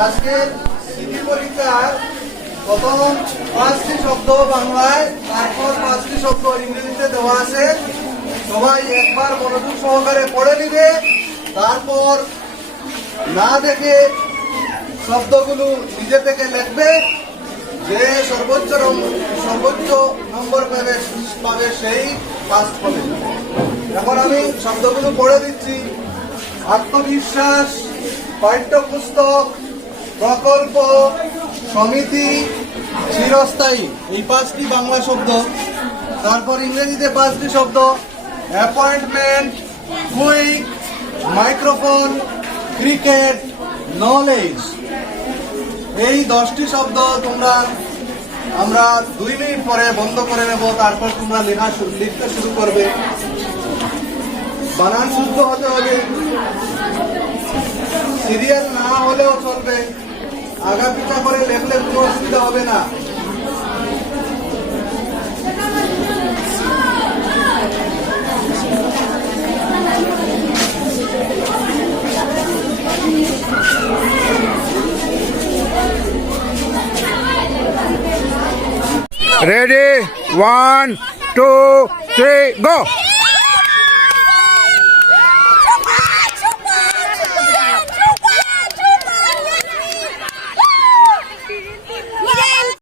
আজকের সিটি পরীক্ষার প্রথম পাঁচটি শব্দ বাংলায়, তারপর পাঁচটি শব্দ ইংরেজিতে দেওয়া আছে। সবাই একবার মনোযোগ সহকারে পড়ে নিবে। তারপর না দেখে শব্দগুলো নিজে থেকে লিখবে। যে সর্বোচ্চ সর্বোচ্চ নম্বর পাবে পাবে সেই ফার্স্ট হবে এখন আমি শব্দগুলো পড়ে দিচ্ছি। আত্মবিশ্বাস, পাঠ্যপুস্তক প্রকল্প সমিতি চিরস্থায়ী। এই পাঁচটি বাংলা শব্দ, তারপর ইংরেজিতে পাঁচটি শব্দ appointment quick microphone cricket knowledge এই দশটি শব্দ তোমরা, আমরা দুই মিনিট পরে বন্ধ করে নেব, তারপর তোমরা লেখা লিখতে শুরু করবে। বানান শুদ্ধ হতে হবে। সিরিয়াল না হলেও চলবে। আগা পিছা করে লেখলে কোনো অসুবিধা হবে না Ready? One, two, three, go!